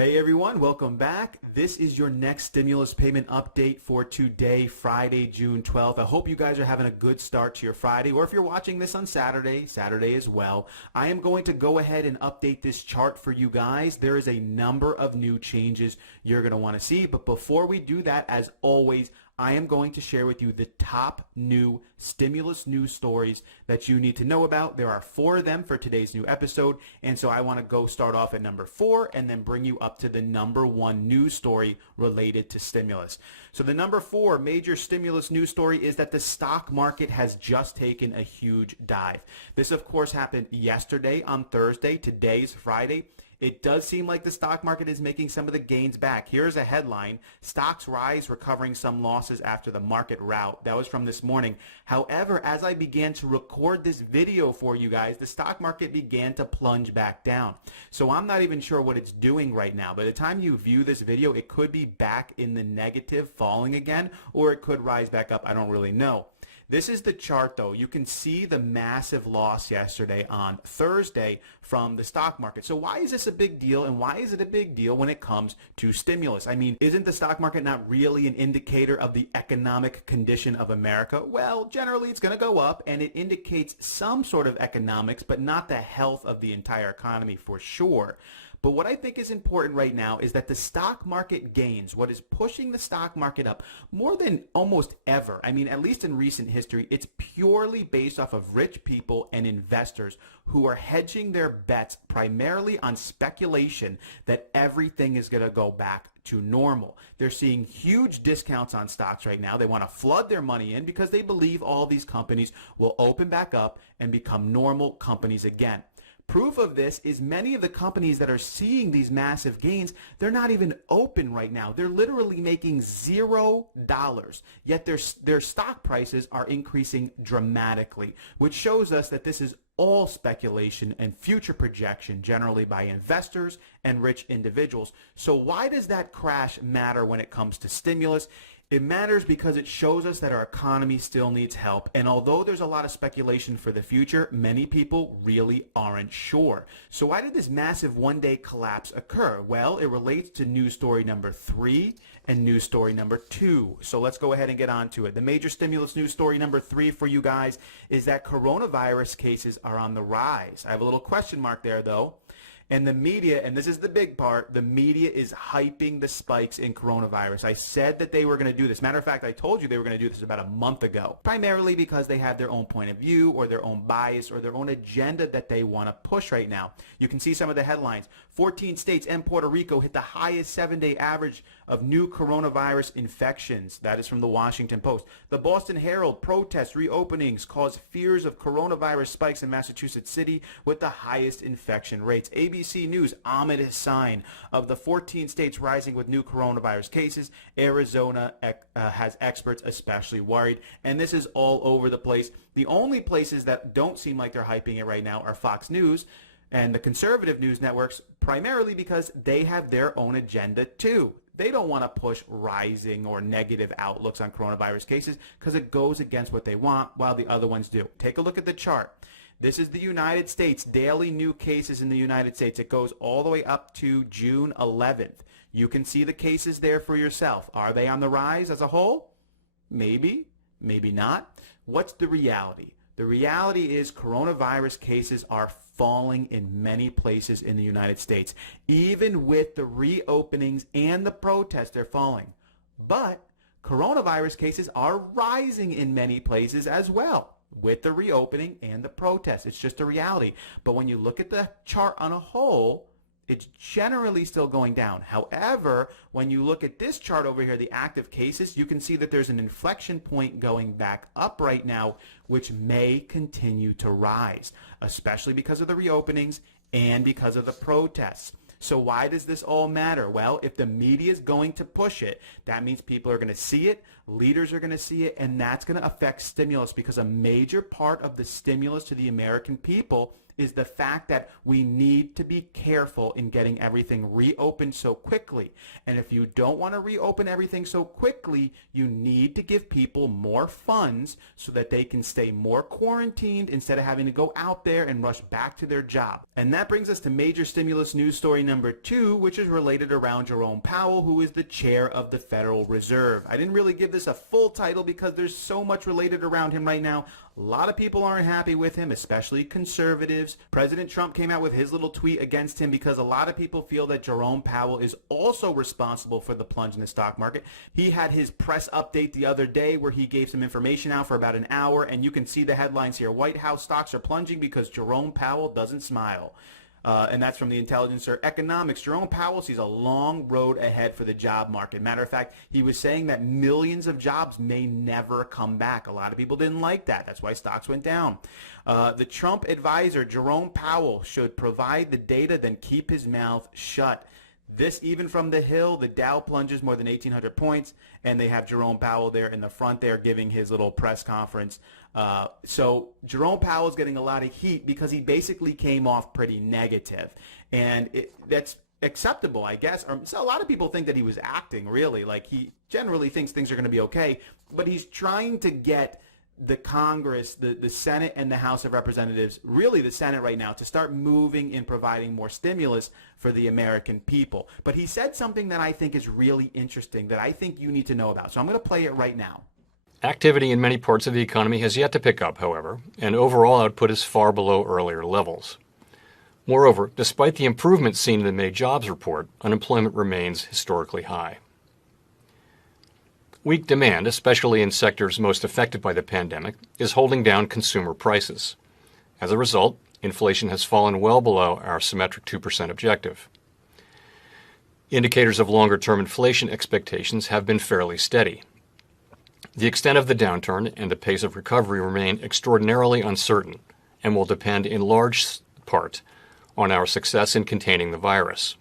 Hey everyone, welcome back. This is your next stimulus payment update for today, Friday, June 12th. I hope you guys are having a good start to your Friday, or if you're watching this on Saturday as well. I am going to go ahead and update this chart for you guys. There is a number of new changes you're going to want to see, but before we do that, as always, I am going to share with you the top new stimulus news stories that you need to know about. There are 4 of them for today's new episode, and so I want to go start off at number 4 and then bring you up to the number 1 news story related to stimulus. So the number 4 major stimulus news story is that the stock market has just taken a huge dive. This, of course, happened yesterday on Thursday. Today's Friday. It does seem like the stock market is making some of the gains back. Here's a headline: stocks rise, recovering some losses after the market rout. That was from this morning. However, as I began to record this video for you guys, the stock market began to plunge back down. So I'm not even sure what it's doing right now. By the time you view this video, it could be back in the negative, falling again, or it could rise back up. I don't really know. This is the chart, though. You can see the massive loss yesterday on Thursday from the stock market. So why is this a big deal, and why is it a big deal when it comes to stimulus? I mean, isn't the stock market not really an indicator of the economic condition of America? Well, generally it's going to go up, and it indicates some sort of economics, but not the health of the entire economy for sure. But what I think is important right now is that the stock market gains, what is pushing the stock market up more than almost ever, I mean, at least in recent history, it's purely based off of rich people and investors who are hedging their bets primarily on speculation that everything is going to go back to normal. They're seeing huge discounts on stocks right now. They want to flood their money in because they believe all these companies will open back up and become normal companies again. Proof of this is many of the companies that are seeing these massive gains, they're not even open right now. They're literally making $0, yet their stock prices are increasing dramatically, which shows us that this is all speculation and future projection, generally by investors and rich individuals. So why does that crash matter when it comes to stimulus? It matters because it shows us that our economy still needs help. And although there's a lot of speculation for the future, many people really aren't sure. So why did this massive one-day collapse occur? Well, it relates to news story number 3 and news story number 2. So let's go ahead and get on to it. The major stimulus news story number 3 for you guys is that coronavirus cases are on the rise. I have a little question mark there, though. And the media, and this is the big part, the media is hyping the spikes in coronavirus. I said that they were going to do this. Matter of fact, I told you they were going to do this about a month ago, primarily because they have their own point of view or their own bias or their own agenda that they want to push right now. You can see some of the headlines. 14 states and Puerto Rico hit the highest 7-day average of new coronavirus infections. That is from the Washington Post. The Boston Herald: protests, reopenings cause fears of coronavirus spikes in Massachusetts City with the highest infection rates. ABC News: ominous sign of the 14 states rising with new coronavirus cases. Arizona has experts especially worried. And this is all over the place. The only places that don't seem like they're hyping it right now are Fox News and the conservative news networks, primarily because they have their own agenda too. They don't want to push rising or negative outlooks on coronavirus cases because it goes against what they want, while the other ones do. Take a look at the chart. This is the United States, daily new cases in the United States. It goes all the way up to June 11th. You can see the cases there for yourself. Are they on the rise as a whole? Maybe, maybe not. What's the reality? The reality is coronavirus cases are falling in many places in the United States. Even with the reopenings and the protests, they're falling. But coronavirus cases are rising in many places as well, with the reopening and the protests. It's just a reality. But when you look at the chart on a whole, it's generally still going down. However, when you look at this chart over here, the active cases, you can see that there's an inflection point going back up right now, which may continue to rise, especially because of the reopenings and because of the protests. So why does this all matter? Well, if the media is going to push it, that means people are going to see it, leaders are going to see it, and that's going to affect stimulus, because a major part of the stimulus to the American people is the fact that we need to be careful in getting everything reopened so quickly. And if you don't want to reopen everything so quickly, you need to give people more funds so that they can stay more quarantined instead of having to go out there and rush back to their job. And that brings us to major stimulus news story number 2, which is related around Jerome Powell, who is the chair of the Federal Reserve. I didn't really give this a full title because there's so much related around him right now. A lot of people aren't happy with him, especially conservatives. President Trump came out with his little tweet against him because a lot of people feel that Jerome Powell is also responsible for the plunge in the stock market. He had his press update the other day where he gave some information out for about an hour, and you can see the headlines here. White House stocks are plunging because Jerome Powell doesn't smile. And that's from the Intelligencer Economics. Jerome Powell sees a long road ahead for the job market. Matter of fact, he was saying that millions of jobs may never come back. A lot of people didn't like that. That's why stocks went down. The Trump advisor, Jerome Powell, should provide the data, then keep his mouth shut. This, even from the Hill, the Dow plunges more than 1,800 points, and they have Jerome Powell there in the front there giving his little press conference. So Jerome Powell is getting a lot of heat because he basically came off pretty negative, and that's acceptable, I guess. So a lot of people think that he was acting, really. Like, he generally thinks things are going to be okay, but he's trying to get the Congress, the Senate and the House of Representatives, really the Senate right now, to start moving in providing more stimulus for the American people. But he said something that I think is really interesting that I think you need to know about. So I'm going to play it right now. Activity in many parts of the economy has yet to pick up, however, and overall output is far below earlier levels. Moreover, despite the improvements seen in the May jobs report, unemployment remains historically high. Weak demand, especially in sectors most affected by the pandemic, is holding down consumer prices. As a result, inflation has fallen well below our symmetric 2% objective. Indicators of longer-term inflation expectations have been fairly steady. The extent of the downturn and the pace of recovery remain extraordinarily uncertain and will depend in large part on our success in containing the virus.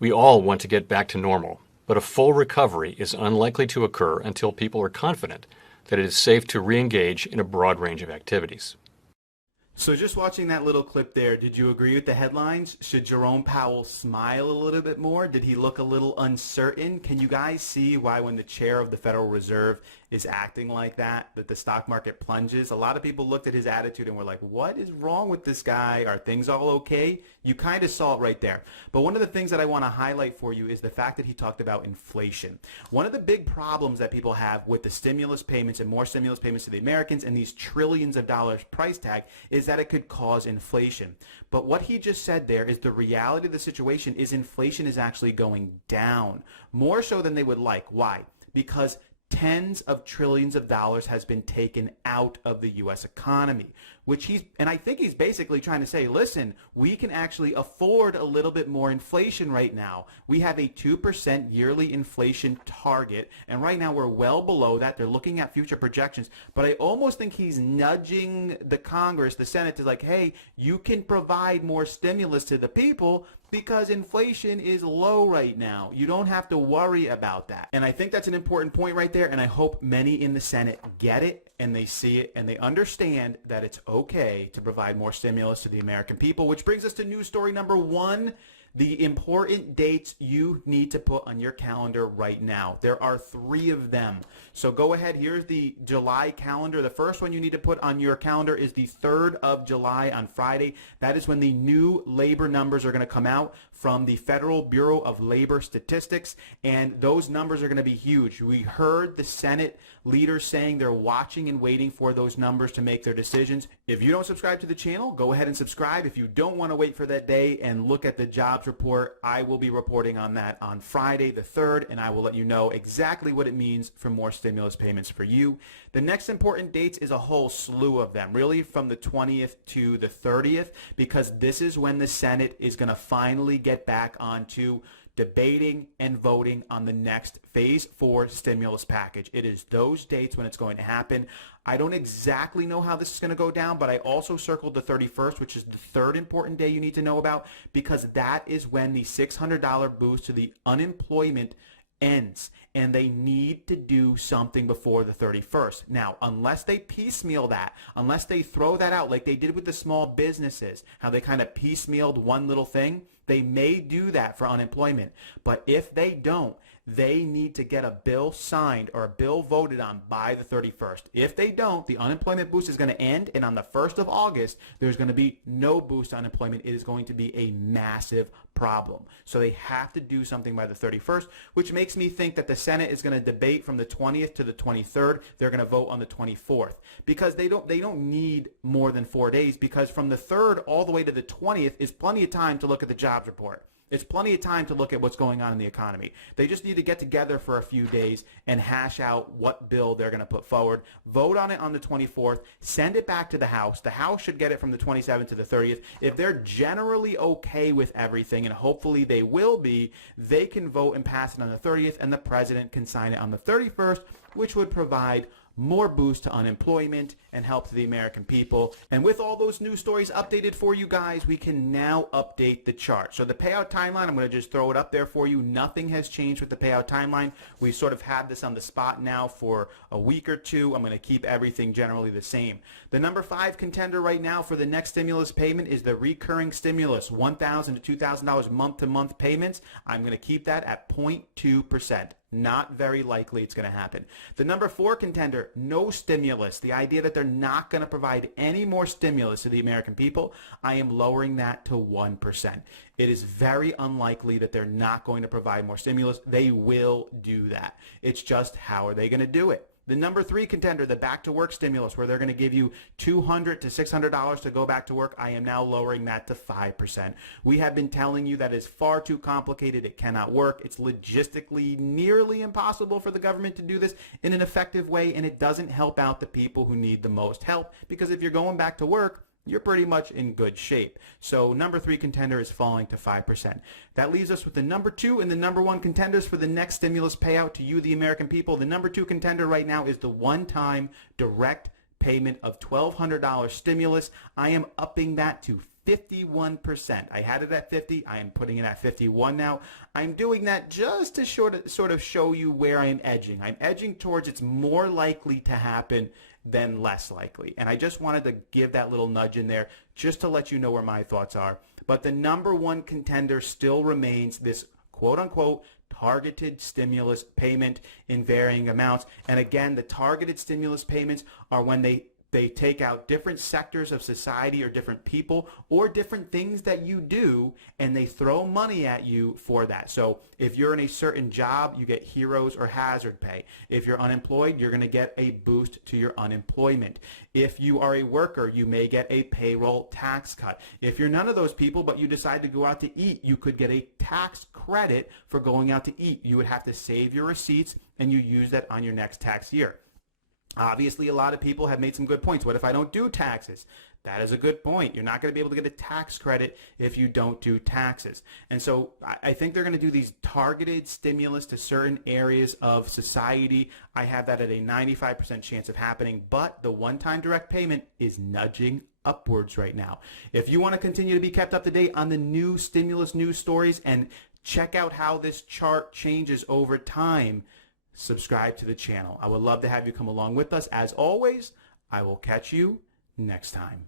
We all want to get back to normal, but a full recovery is unlikely to occur until people are confident that it is safe to re-engage in a broad range of activities. So just watching that little clip there, did you agree with the headlines? Should Jerome Powell smile a little bit more? Did he look a little uncertain? Can you guys see why when the chair of the Federal Reserve is acting like that the stock market plunges? A lot of people looked at his attitude and were like, what is wrong with this guy? Are things all okay? You kind of saw it right there. But one of the things that I want to highlight for you is the fact that he talked about inflation. One of the big problems that people have with the stimulus payments and more stimulus payments to the Americans and these trillions of dollars price tag is that it could cause inflation. But what he just said there is the reality of the situation is inflation is actually going down, more so than they would like. Why? Because tens of trillions of dollars has been taken out of the U.S. economy, and I think he's basically trying to say, listen, we can actually afford a little bit more inflation right now. We have a 2% yearly inflation target, and right now we're well below that. They're looking at future projections, but I almost think he's nudging the Congress, the Senate, to like, hey, you can provide more stimulus to the people because inflation is low right now. You don't have to worry about that. And I think that's an important point right there, and I hope many in the Senate get it and they see it and they understand that it's okay to provide more stimulus to the American people, which brings us to news story number 1. The important dates you need to put on your calendar right now. There are 3 of them. So go ahead. Here's the July calendar. The first one you need to put on your calendar is the 3rd of July on Friday. That is when the new labor numbers are going to come out from the Federal Bureau of Labor Statistics, and those numbers are going to be huge. We heard the Senate leaders saying they're watching and waiting for those numbers to make their decisions. If you don't subscribe to the channel, go ahead and subscribe. If you don't want to wait for that day and look at the jobs report, I will be reporting on that on Friday the 3rd, and I will let you know exactly what it means for more stimulus payments for you. The next important dates is a whole slew of them, really from the 20th to the 30th, because this is when the Senate is going to finally get back onto debating and voting on the next Phase 4 stimulus package. It is those dates when it's going to happen. I don't exactly know how this is going to go down, but I also circled the 31st, which is the 3rd important day you need to know about, because that is when the $600 boost to the unemployment ends, and they need to do something before the 31st. Now, unless they piecemeal that, unless they throw that out like they did with the small businesses, how they kind of piecemealed one little thing, they may do that for unemployment. But if they don't, they need to get a bill signed or a bill voted on by the 31st. If they don't, the unemployment boost is going to end, and on the 1st of August, there's going to be no boost to unemployment. It is going to be a massive problem. So they have to do something by the 31st, which makes me think that the Senate is going to debate from the 20th to the 23rd. They're going to vote on the 24th because they don't need more than 4 days, because from the 3rd all the way to the 20th is plenty of time to look at the jobs report. It's plenty of time to look at what's going on in the economy. They just need to get together for a few days and hash out what bill they're going to put forward, vote on it on the 24th, send it back to the House. The House should get it from the 27th to the 30th. If they're generally okay with everything, and hopefully they will be, they can vote and pass it on the 30th, and the president can sign it on the 31st, which would provide more boost to unemployment and help to the American people. And with all those news stories updated for you guys, we can now update the chart. So the payout timeline, I'm going to just throw it up there for you. Nothing has changed with the payout timeline. We sort of had this on the spot now for a week or two. I'm going to keep everything generally the same. The number 5 contender right now for the next stimulus payment is the recurring stimulus, $1,000 to $2,000 month-to-month payments. I'm going to keep that at 0.2%. Not very likely it's going to happen. The number 4 contender, no stimulus. The idea that they're not going to provide any more stimulus to the American people, I am lowering that to 1%. It is very unlikely that they're not going to provide more stimulus. They will do that. It's just, how are they going to do it? The number 3 contender, the back to work stimulus, where they're going to give you $200 to $600 to go back to work, I am now lowering that to 5%. We have been telling you that is far too complicated. It cannot work. It's logistically nearly impossible for the government to do this in an effective way, and it doesn't help out the people who need the most help, because if you're going back to work, you're pretty much in good shape. So number 3 contender is falling to 5%. That leaves us with the number 2 and the number 1 contenders for the next stimulus payout to you, the American people. The number 2 contender right now is the one-time direct payment of $1,200 stimulus. I am upping that to 51%. I had it at 50. I am putting it at 51 now. I'm doing that just to sort of show you where I am edging. I'm edging towards it's more likely to happen than less likely. And I just wanted to give that little nudge in there just to let you know where my thoughts are. But the number 1 contender still remains this quote-unquote targeted stimulus payment in varying amounts. And again, the targeted stimulus payments are when they take out different sectors of society or different people or different things that you do, and they throw money at you for that. So if you're in a certain job, you get heroes or hazard pay. If you're unemployed, you're going to get a boost to your unemployment. If you are a worker, you may get a payroll tax cut. If you're none of those people but you decide to go out to eat, you could get a tax credit for going out to eat. You would have to save your receipts and you use that on your next tax year. Obviously, a lot of people have made some good points. What if I don't do taxes? That is a good point. You're not going to be able to get a tax credit if you don't do taxes. And so I think they're going to do these targeted stimulus to certain areas of society. I have that at a 95% chance of happening, but the one-time direct payment is nudging upwards right now. If you want to continue to be kept up to date on the new stimulus news stories and check out how this chart changes over time, subscribe to the channel. I would love to have you come along with us. As always, I will catch you next time.